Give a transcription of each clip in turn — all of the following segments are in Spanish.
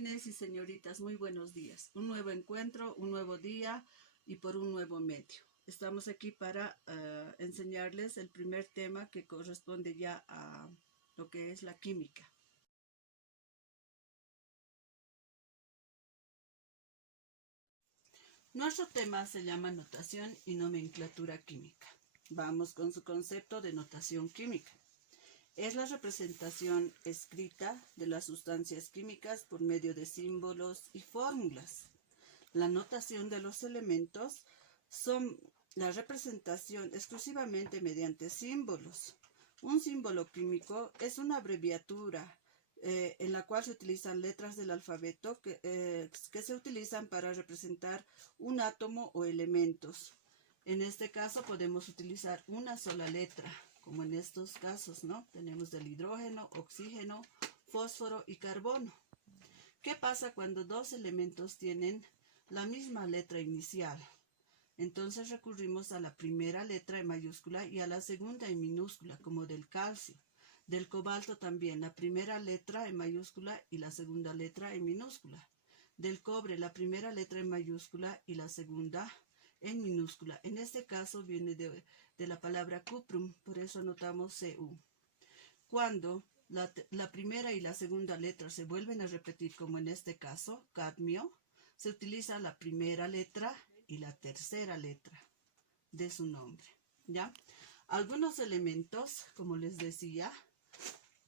Jóvenes y señoritas, muy buenos días. Un nuevo encuentro, un nuevo día y por un nuevo medio. Estamos aquí para enseñarles el primer tema que corresponde ya a lo que es la química. Nuestro tema se llama notación y nomenclatura química. Vamos con su concepto de notación química. Es la representación escrita de las sustancias químicas por medio de símbolos y fórmulas. La notación de los elementos son la representación exclusivamente mediante símbolos. Un símbolo químico es una abreviatura en la cual se utilizan letras del alfabeto que se utilizan para representar un átomo o elementos. En este caso podemos utilizar una sola letra, como en estos casos, ¿no? Tenemos del hidrógeno, oxígeno, fósforo y carbono. ¿Qué pasa cuando dos elementos tienen la misma letra inicial? Entonces recurrimos a la primera letra en mayúscula y a la segunda en minúscula, como del calcio. Del cobalto también, la primera letra en mayúscula y la segunda letra en minúscula. Del cobre, la primera letra en mayúscula y la segunda en minúscula. En este caso viene de la palabra cuprum, por eso anotamos Cu. Cuando la primera y la segunda letra se vuelven a repetir, como en este caso, cadmio, se utiliza la primera letra y la tercera letra de su nombre, ¿ya? Algunos elementos, como les decía,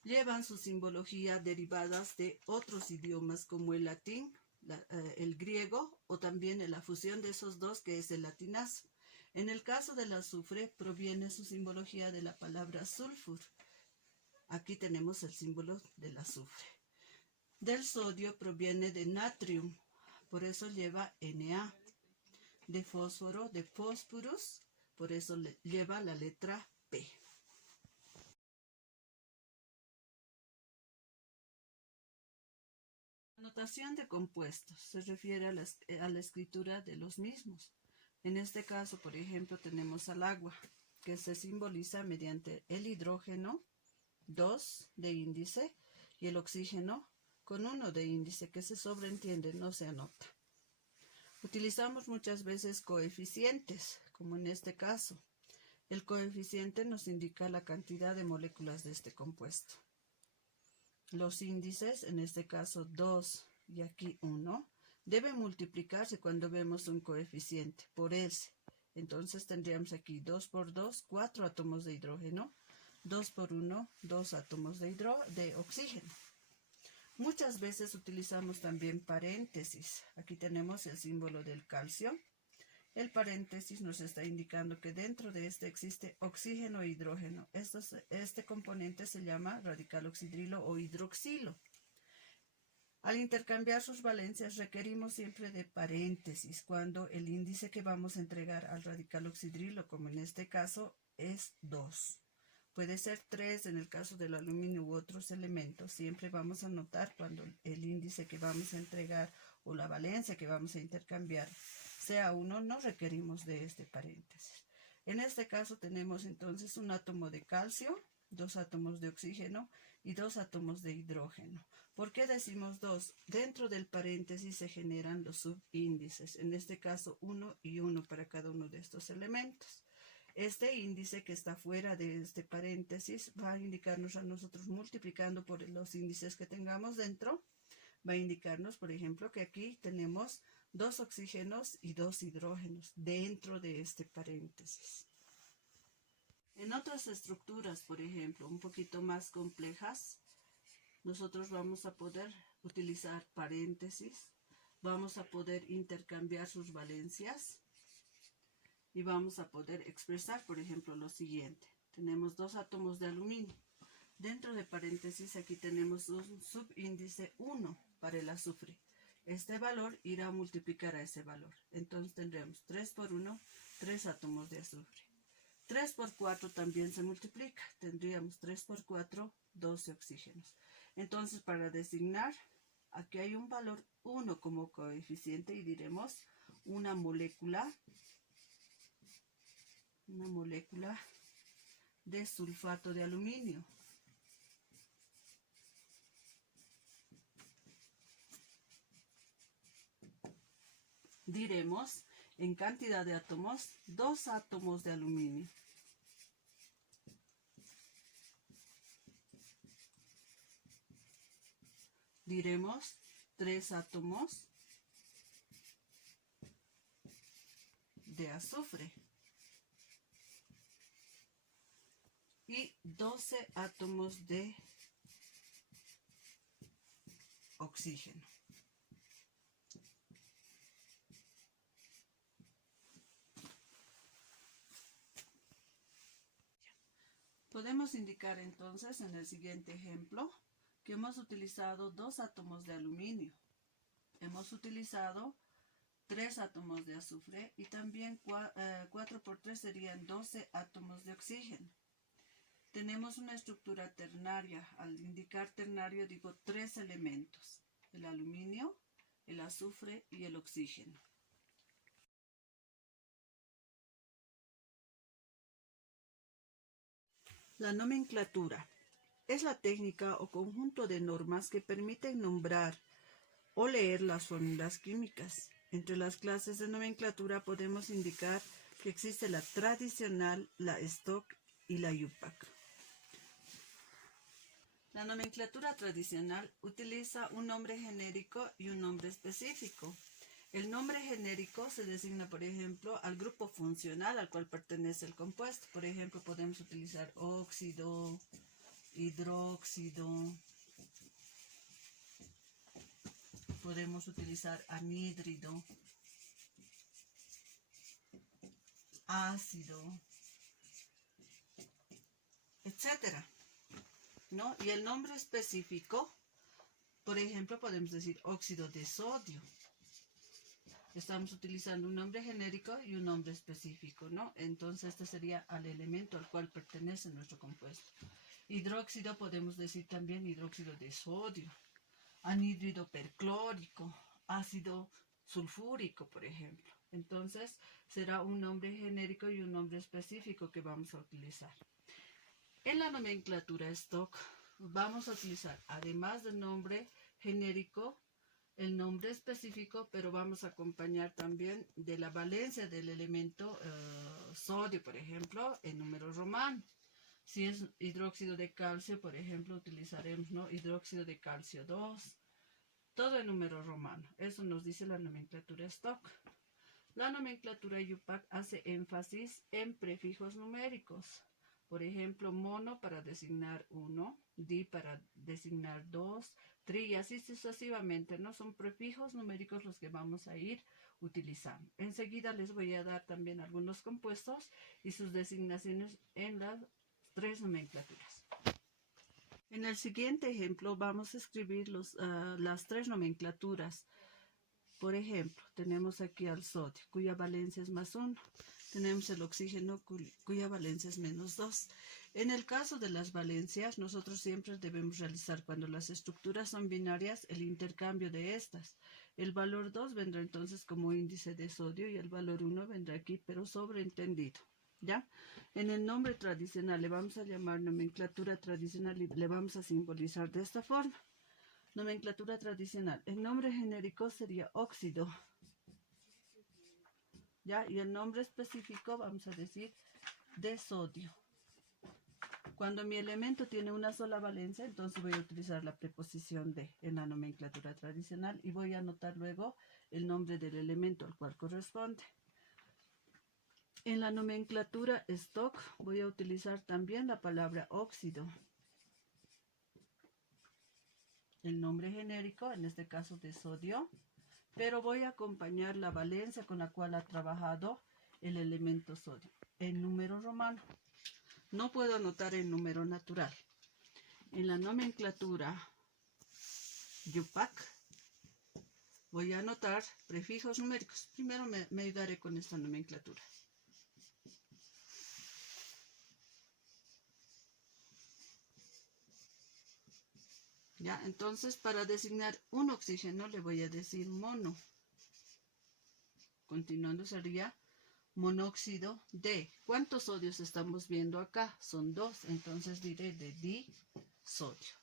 llevan su simbología derivadas de otros idiomas como el latín, el griego o también la fusión de esos dos que es el latinazo. En el caso del azufre proviene su simbología de la palabra sulfur. Aquí tenemos el símbolo del azufre. Del sodio proviene de natrium, por eso lleva Na. De fósforo, de phosphorus, por eso lleva la letra P. La notación de compuestos se refiere a la escritura de los mismos. En este caso, por ejemplo, tenemos al agua, que se simboliza mediante el hidrógeno, 2 de índice, y el oxígeno, con 1 de índice, que se sobreentiende, no se anota. Utilizamos muchas veces coeficientes, como en este caso. El coeficiente nos indica la cantidad de moléculas de este compuesto. Los índices, en este caso 2 y aquí 1, deben multiplicarse cuando vemos un coeficiente por ese. Entonces tendríamos aquí 2 por 2, 4 átomos de hidrógeno, 2 por 1, 2 átomos de oxígeno. Muchas veces utilizamos también paréntesis. Aquí tenemos el símbolo del calcio. El paréntesis nos está indicando que dentro de este existe oxígeno e hidrógeno. Este componente se llama radical oxidrilo o hidroxilo. Al intercambiar sus valencias requerimos siempre de paréntesis cuando el índice que vamos a entregar al radical oxidrilo, como en este caso, es 2. Puede ser 3 en el caso del aluminio u otros elementos. Siempre vamos a notar cuando el índice que vamos a entregar o la valencia que vamos a intercambiar sea 1, no requerimos de este paréntesis. En este caso tenemos entonces un átomo de calcio, 2 átomos de oxígeno y 2 átomos de hidrógeno. ¿Por qué decimos 2? Dentro del paréntesis se generan los subíndices, en este caso 1 y 1 para cada uno de estos elementos. Este índice que está fuera de este paréntesis va a indicarnos a nosotros, multiplicando por los índices que tengamos dentro, va a indicarnos, por ejemplo, que aquí tenemos 2 oxígenos y 2 hidrógenos dentro de este paréntesis. En otras estructuras, por ejemplo, un poquito más complejas, nosotros vamos a poder utilizar paréntesis, vamos a poder intercambiar sus valencias y vamos a poder expresar, por ejemplo, lo siguiente. Tenemos 2 átomos de aluminio. Dentro de paréntesis aquí tenemos un subíndice 1 para el azufre. Este valor irá a multiplicar a ese valor. Entonces tendremos 3 por 1, 3 átomos de azufre. 3 por 4 también se multiplica. Tendríamos 3 por 4, 12 oxígenos. Entonces, para designar, aquí hay un valor 1 como coeficiente y diremos una molécula de sulfato de aluminio. diremos en cantidad de átomos 2 átomos de aluminio. Diremos 3 átomos de azufre y 12 átomos de oxígeno. Podemos indicar entonces en el siguiente ejemplo que hemos utilizado 2 átomos de aluminio, hemos utilizado 3 átomos de azufre y también 4 por 3 serían 12 átomos de oxígeno. Tenemos una estructura ternaria. Al indicar ternario digo 3 elementos: el aluminio, el azufre y el oxígeno. La nomenclatura es la técnica o conjunto de normas que permiten nombrar o leer las fórmulas químicas. Entre las clases de nomenclatura podemos indicar que existe la tradicional, la stock y la UPAC. La nomenclatura tradicional utiliza un nombre genérico y un nombre específico. El nombre genérico se designa, por ejemplo, al grupo funcional al cual pertenece el compuesto. Por ejemplo, podemos utilizar óxido, hidróxido, podemos utilizar anhídrido, ácido, etcétera, ¿no? Y el nombre específico, por ejemplo, podemos decir óxido de sodio. Estamos utilizando un nombre genérico y un nombre específico, ¿no? Entonces, este sería al elemento al cual pertenece nuestro compuesto. Hidróxido, podemos decir también hidróxido de sodio, anhídrido perclórico, ácido sulfúrico, por ejemplo. Entonces, será un nombre genérico y un nombre específico que vamos a utilizar. En la nomenclatura stock vamos a utilizar, además del nombre genérico, el nombre específico, pero vamos a acompañar también de la valencia del elemento sodio, por ejemplo, en número romano. Si es hidróxido de calcio, por ejemplo, utilizaremos, ¿no?, hidróxido de calcio 2, todo en número romano. Eso nos dice la nomenclatura stock. La nomenclatura UPAC hace énfasis en prefijos numéricos. Por ejemplo, mono para designar 1, di para designar 2, tri y así sucesivamente, ¿no? Son prefijos numéricos los que vamos a ir utilizando. Enseguida les voy a dar también algunos compuestos y sus designaciones en las 3 nomenclaturas. En el siguiente ejemplo vamos a escribir las 3 nomenclaturas. Por ejemplo, tenemos aquí al sodio, cuya valencia es +1. Tenemos el oxígeno, cuya valencia es -2. En el caso de las valencias, nosotros siempre debemos realizar, cuando las estructuras son binarias, el intercambio de estas. El valor 2 vendrá entonces como índice de sodio y el valor 1 vendrá aquí, pero sobreentendido, ¿ya? En el nombre tradicional le vamos a llamar nomenclatura tradicional y le vamos a simbolizar de esta forma. Nomenclatura tradicional. El nombre genérico sería óxido, ¿ya? Y el nombre específico vamos a decir de sodio. Cuando mi elemento tiene una sola valencia, entonces voy a utilizar la preposición de en la nomenclatura tradicional y voy a anotar luego el nombre del elemento al cual corresponde. En la nomenclatura stock voy a utilizar también la palabra óxido. El nombre genérico, en este caso de sodio, pero voy a acompañar la valencia con la cual ha trabajado el elemento sodio en número romano. No puedo anotar en número natural. En la nomenclatura UPAC voy a anotar prefijos numéricos. Primero me ayudaré con esta nomenclatura. ¿Ya? Entonces, para designar un oxígeno le voy a decir mono. Continuando sería monóxido de. ¿Cuántos sodios estamos viendo acá? Son 2, entonces diré de disodio.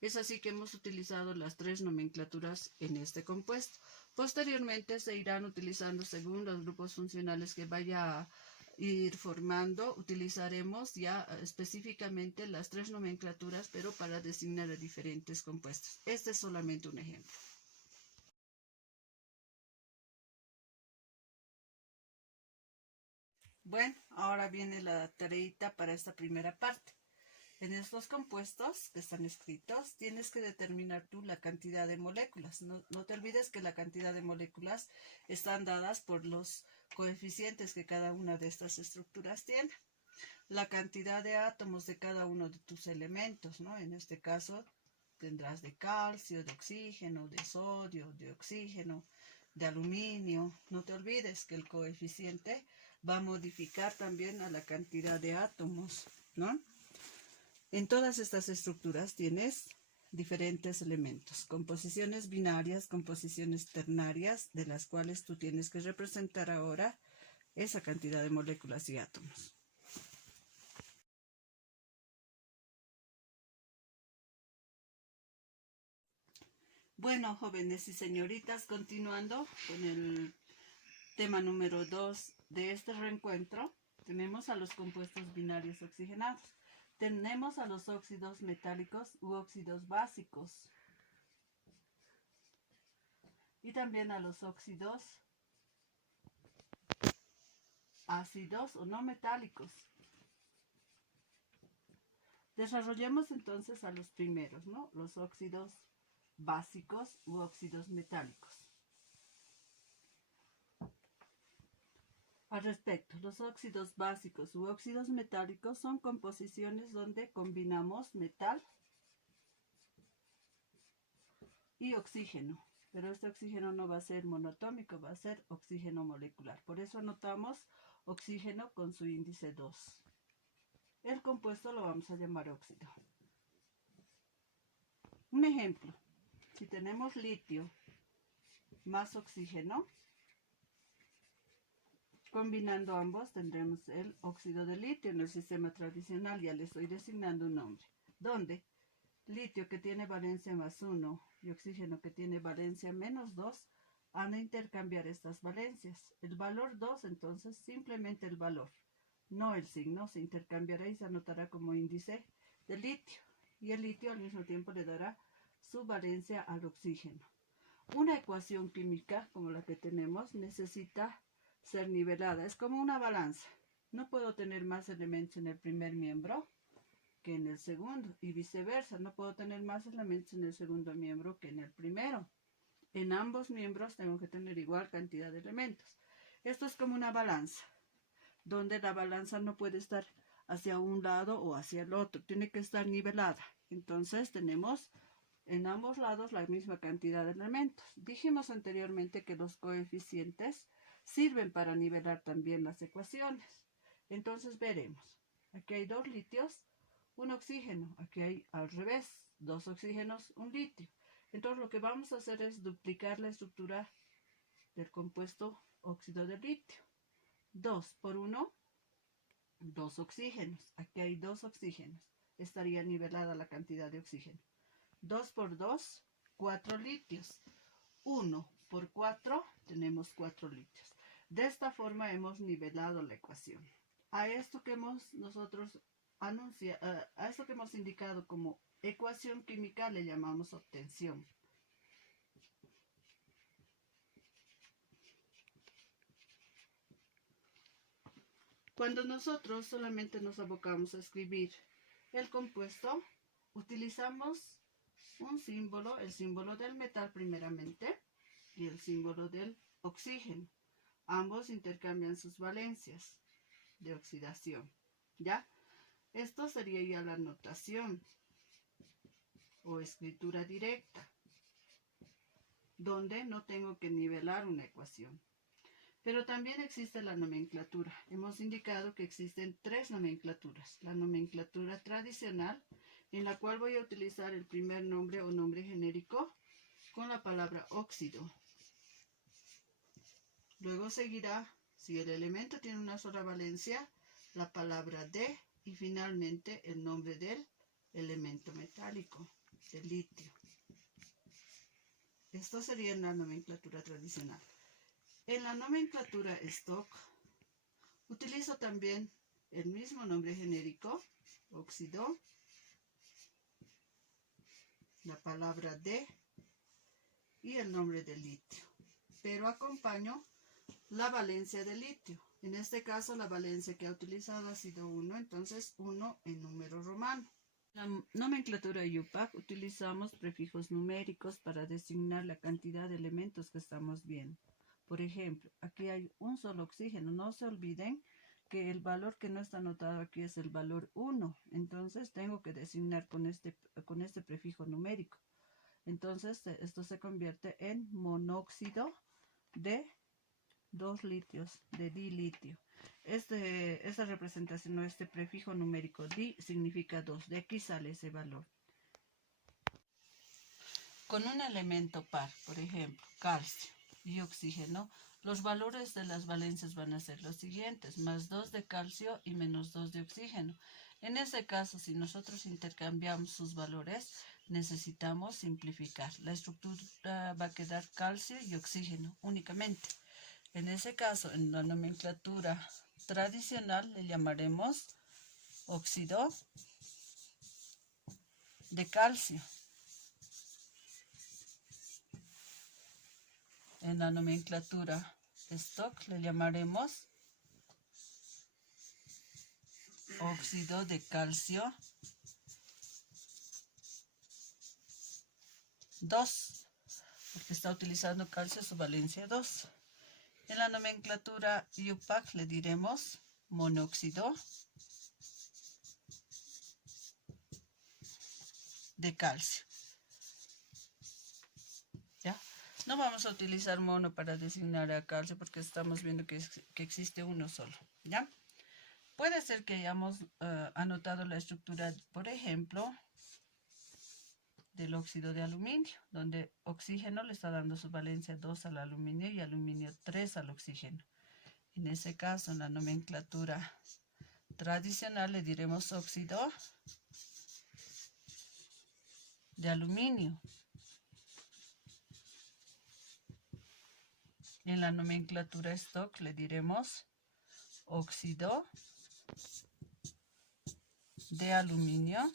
Es así que hemos utilizado las tres nomenclaturas en este compuesto. Posteriormente se irán utilizando según los grupos funcionales que vaya a ir formando. Utilizaremos ya específicamente las tres nomenclaturas, pero para designar a diferentes compuestos. Este es solamente un ejemplo. Bueno, ahora viene la tareita para esta primera parte. En estos compuestos que están escritos, tienes que determinar tú la cantidad de moléculas. No te olvides que la cantidad de moléculas están dadas por los coeficientes que cada una de estas estructuras tiene. La cantidad de átomos de cada uno de tus elementos, ¿no? En este caso tendrás de calcio, de oxígeno, de sodio, de oxígeno, de aluminio. No te olvides que el coeficiente va a modificar también a la cantidad de átomos, ¿no? En todas estas estructuras tienes diferentes elementos, composiciones binarias, composiciones ternarias, de las cuales tú tienes que representar ahora esa cantidad de moléculas y átomos. Bueno, jóvenes y señoritas, continuando con el tema número 2 de este reencuentro, tenemos a los compuestos binarios oxigenados. Tenemos a los óxidos metálicos u óxidos básicos. Y también a los óxidos ácidos o no metálicos. Desarrollemos entonces a los primeros, ¿no? Los óxidos básicos u óxidos metálicos. Al respecto, los óxidos básicos u óxidos metálicos son composiciones donde combinamos metal y oxígeno, pero este oxígeno no va a ser monoatómico, va a ser oxígeno molecular. Por eso anotamos oxígeno con su índice 2. El compuesto lo vamos a llamar óxido. Un ejemplo, si tenemos litio más oxígeno, combinando ambos tendremos el óxido de litio. En el sistema tradicional ya le estoy designando un nombre, donde litio que tiene valencia más 1 y oxígeno que tiene valencia menos 2 van a intercambiar estas valencias. El valor 2, entonces, simplemente el valor, no el signo, se intercambiará y se anotará como índice de litio. Y el litio al mismo tiempo le dará su valencia al oxígeno. Una ecuación química como la que tenemos necesita ser nivelada. Es como una balanza. No puedo tener más elementos en el primer miembro que en el segundo y viceversa. No puedo tener más elementos en el segundo miembro que en el primero. En ambos miembros tengo que tener igual cantidad de elementos. Esto es como una balanza, donde la balanza no puede estar hacia un lado o hacia el otro. Tiene que estar nivelada. Entonces tenemos en ambos lados la misma cantidad de elementos. Dijimos anteriormente que los coeficientes sirven para nivelar también las ecuaciones. Entonces veremos. Aquí hay 2 litios, un oxígeno. Aquí hay al revés, 2 oxígenos, un litio. Entonces lo que vamos a hacer es duplicar la estructura del compuesto óxido de litio. 2 por 1, 2 oxígenos. Aquí hay 2 oxígenos. Estaría nivelada la cantidad de oxígeno. 2 por 2, 4 litios. 1 por 4, tenemos 4 litios. De esta forma hemos nivelado la ecuación. A esto que hemos indicado como ecuación química le llamamos obtención. Cuando nosotros solamente nos abocamos a escribir el compuesto, utilizamos un símbolo, el símbolo del metal primeramente y el símbolo del oxígeno. Ambos intercambian sus valencias de oxidación, ¿ya? Esto sería ya la notación o escritura directa, donde no tengo que nivelar una ecuación. Pero también existe la nomenclatura. Hemos indicado que existen 3 nomenclaturas. La nomenclatura tradicional, en la cual voy a utilizar el primer nombre o nombre genérico con la palabra óxido. Luego seguirá, si el elemento tiene una sola valencia, la palabra de y finalmente el nombre del elemento metálico. de litio. Esto sería en la nomenclatura tradicional. En la nomenclatura stock utilizo también el mismo nombre genérico, óxido, la palabra D y el nombre de litio, pero acompaño la valencia de litio. En este caso la valencia que ha utilizado ha sido 1, entonces 1 en número romano. En la nomenclatura IUPAC utilizamos prefijos numéricos para designar la cantidad de elementos que estamos viendo. Por ejemplo, aquí hay un solo oxígeno. No se olviden que el valor que no está anotado aquí es el valor 1. Entonces tengo que designar con este prefijo numérico. Entonces esto se convierte en monóxido de 2 litios, de dilitio. Esta representación o este prefijo numérico di significa 2. De aquí sale ese valor. Con un elemento par, por ejemplo, calcio y oxígeno, los valores de las valencias van a ser los siguientes: más 2 de calcio y menos 2 de oxígeno. En ese caso, si nosotros intercambiamos sus valores, necesitamos simplificar. La estructura va a quedar calcio y oxígeno únicamente. En ese caso, en la nomenclatura tradicional le llamaremos óxido de calcio. En la nomenclatura stock le llamaremos óxido de calcio 2, porque está utilizando calcio su valencia 2. En la nomenclatura IUPAC le diremos monóxido de calcio. ¿Ya? No vamos a utilizar mono para designar a calcio porque estamos viendo que existe uno solo. ¿Ya? Puede ser que hayamos anotado la estructura, por ejemplo, del óxido de aluminio, donde oxígeno le está dando su valencia 2 al aluminio y aluminio 3 al oxígeno. En ese caso, en la nomenclatura tradicional le diremos óxido de aluminio. En la nomenclatura stock le diremos óxido de aluminio.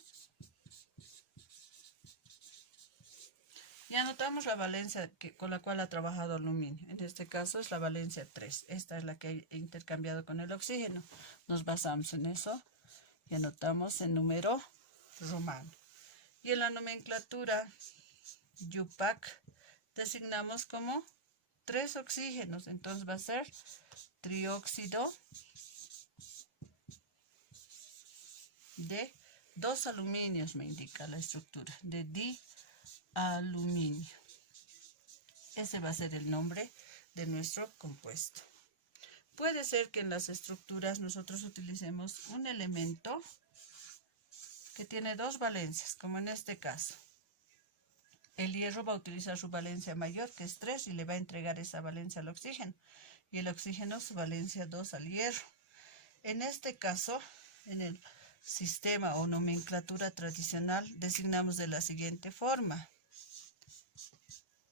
Y anotamos la valencia con la cual ha trabajado aluminio. En este caso es la valencia 3. Esta es la que he intercambiado con el oxígeno. Nos basamos en eso y anotamos el número romano. Y en la nomenclatura IUPAC designamos como 3 oxígenos. Entonces va a ser trióxido de 2 aluminios, me indica la estructura, de dialuminio. Ese va a ser el nombre de nuestro compuesto. Puede ser que en las estructuras nosotros utilicemos un elemento que tiene 2 valencias, como en este caso. El hierro va a utilizar su valencia mayor, que es 3, y le va a entregar esa valencia al oxígeno. Y el oxígeno su valencia 2 al hierro. En este caso, en el sistema o nomenclatura tradicional, designamos de la siguiente forma.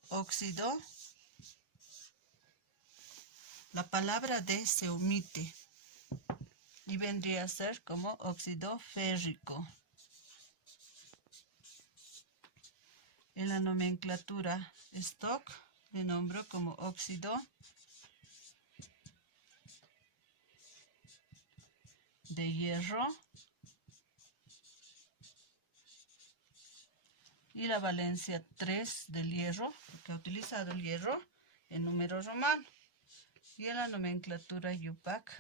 Óxido. La palabra D se omite y vendría a ser como óxido férrico. En la nomenclatura stock le nombro como óxido de hierro y la valencia 3 del hierro, porque ha utilizado el hierro en número romano. Y en la nomenclatura IUPAC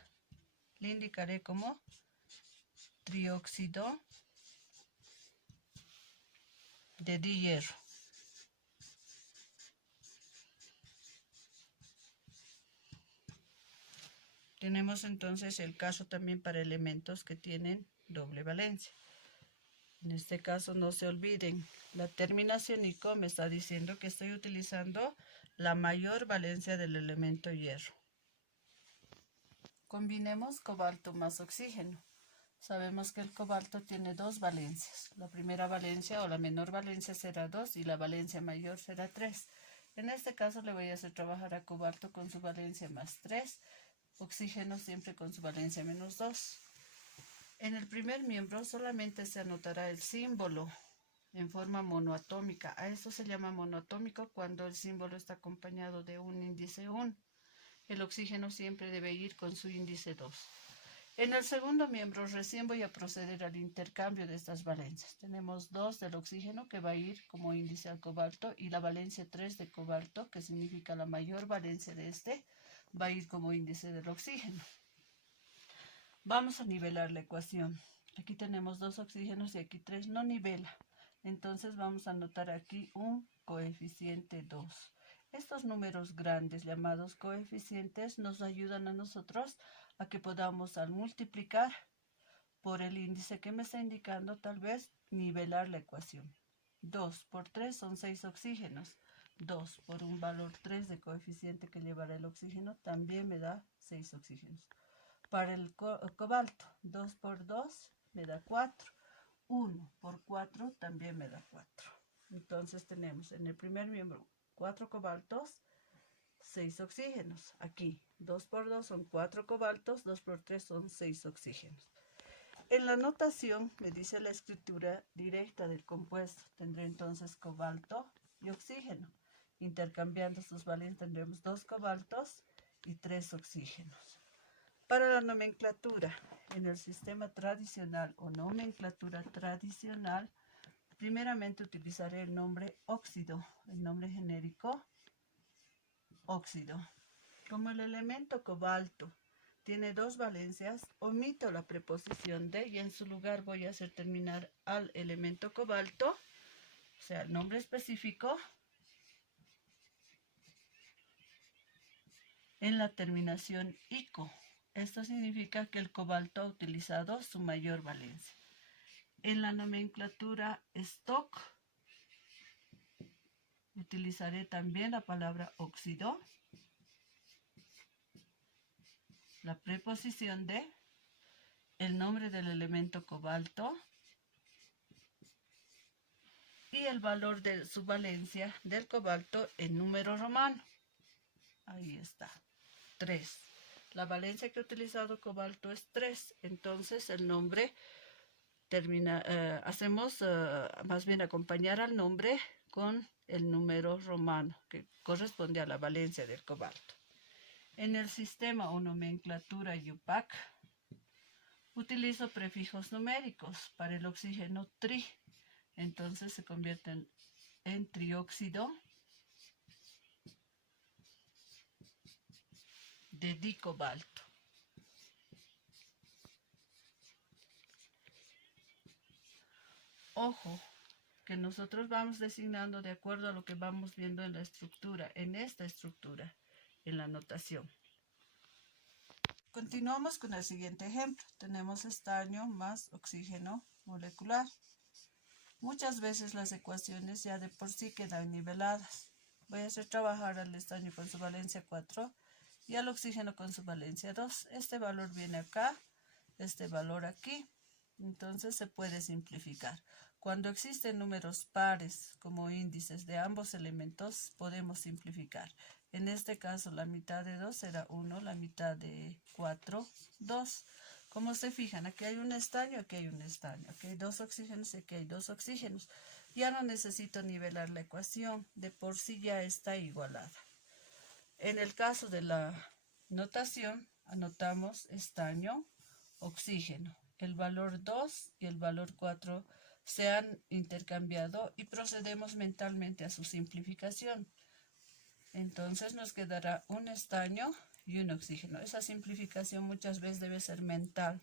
le indicaré como trióxido de dihierro. Tenemos entonces el caso también para elementos que tienen doble valencia. En este caso no se olviden, la terminación ICO me está diciendo que estoy utilizando la mayor valencia del elemento hierro. Combinemos cobalto más oxígeno. sabemos que el cobalto tiene dos valencias. La primera valencia o la menor valencia será 2 y la valencia mayor será 3. En este caso le voy a hacer trabajar a cobalto con su valencia más 3, oxígeno siempre con su valencia menos 2. En el primer miembro solamente se anotará el símbolo en forma monoatómica. A esto se llama monoatómico cuando el símbolo está acompañado de un índice 1. El oxígeno siempre debe ir con su índice 2. En el segundo miembro recién voy a proceder al intercambio de estas valencias. Tenemos 2 del oxígeno que va a ir como índice al cobalto y la valencia 3 de cobalto, que significa la mayor valencia de este, va a ir como índice del oxígeno. Vamos a nivelar la ecuación. Aquí tenemos 2 oxígenos y aquí 3, no nivela. Entonces vamos a anotar aquí un coeficiente 2. Estos números grandes llamados coeficientes nos ayudan a nosotros a que podamos al multiplicar por el índice que me está indicando tal vez nivelar la ecuación. 2 por 3 son 6 oxígenos. 2 por un valor 3 de coeficiente que llevará el oxígeno también me da 6 oxígenos. Para el cobalto, 2 por 2 me da 4. 1 por 4 también me da 4. Entonces tenemos en el primer miembro 4 cobaltos, 6 oxígenos. Aquí 2 por 2 son 4 cobaltos, 2 por 3 son 6 oxígenos. En la notación me dice la escritura directa del compuesto. Tendré entonces cobalto y oxígeno. Intercambiando sus valencias tendremos 2 cobaltos y 3 oxígenos. Para la nomenclatura, en el sistema tradicional o nomenclatura tradicional, primeramente utilizaré el nombre óxido, el nombre genérico óxido. Como el elemento cobalto tiene 2 valencias, omito la preposición de y en su lugar voy a hacer terminar al elemento cobalto, o sea, el nombre específico, en la terminación ico. Esto significa que el cobalto ha utilizado su mayor valencia. En la nomenclatura stock utilizaré también la palabra óxido, la preposición de, el nombre del elemento cobalto y el valor de su valencia del cobalto en número romano. Ahí está, 3. La valencia que ha utilizado cobalto es 3, entonces el nombre hacemos más bien acompañar al nombre con el número romano que corresponde a la valencia del cobalto. En el sistema o nomenclatura IUPAC utilizo prefijos numéricos. Para el oxígeno tri, entonces se convierten en trióxido de dicobalto. Ojo, que nosotros vamos designando de acuerdo a lo que vamos viendo en la estructura, en esta estructura, en la notación. Continuamos con el siguiente ejemplo. Tenemos estaño más oxígeno molecular. Muchas veces las ecuaciones ya de por sí quedan niveladas. Voy a hacer trabajar al estaño con su valencia 4 y al oxígeno con su valencia 2. Este valor viene acá, este valor aquí. Entonces se puede simplificar. Cuando existen números pares como índices de ambos elementos, podemos simplificar. En este caso, la mitad de 2 será 1, la mitad de 4, 2. Como se fijan, aquí hay un estaño, aquí hay un estaño, aquí hay 2 oxígenos y aquí hay 2 oxígenos. Ya no necesito nivelar la ecuación, de por sí ya está igualada. En el caso de la notación, anotamos estaño, oxígeno. El valor 2 y el valor 4 se han intercambiado y procedemos mentalmente a su simplificación. Entonces nos quedará un estaño y un oxígeno. Esa simplificación muchas veces debe ser mental.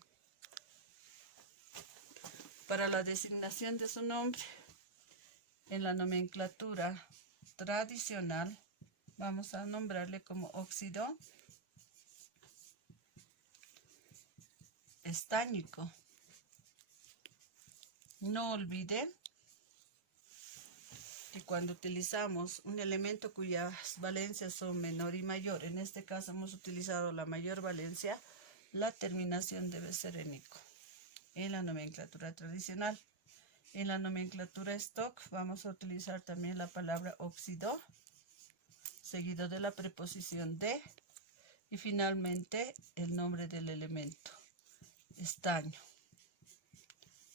Para la designación de su nombre, en la nomenclatura tradicional, vamos a nombrarle como óxido estáñico. No olvide que cuando utilizamos un elemento cuyas valencias son menor y mayor, en este caso hemos utilizado la mayor valencia, la terminación debe ser en ico. en la nomenclatura tradicional. En la nomenclatura stock vamos a utilizar también la palabra óxido, seguido de la preposición de, y finalmente el nombre del elemento, estaño.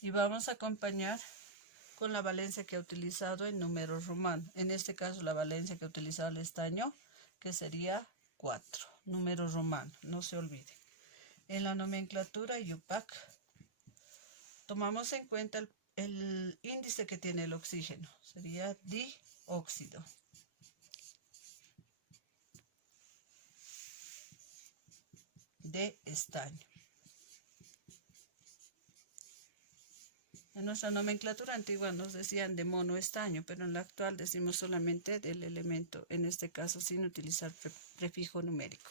Y vamos a acompañar con la valencia que ha utilizado en números romanos. En este caso la valencia que ha utilizado el estaño, que sería 4, número romano, no se olvide. En la nomenclatura UPAC tomamos en cuenta el índice que tiene el oxígeno, sería dióxido. De estaño. En nuestra nomenclatura antigua nos decían de monoestaño, pero en la actual decimos solamente del elemento, en este caso sin utilizar prefijo numérico.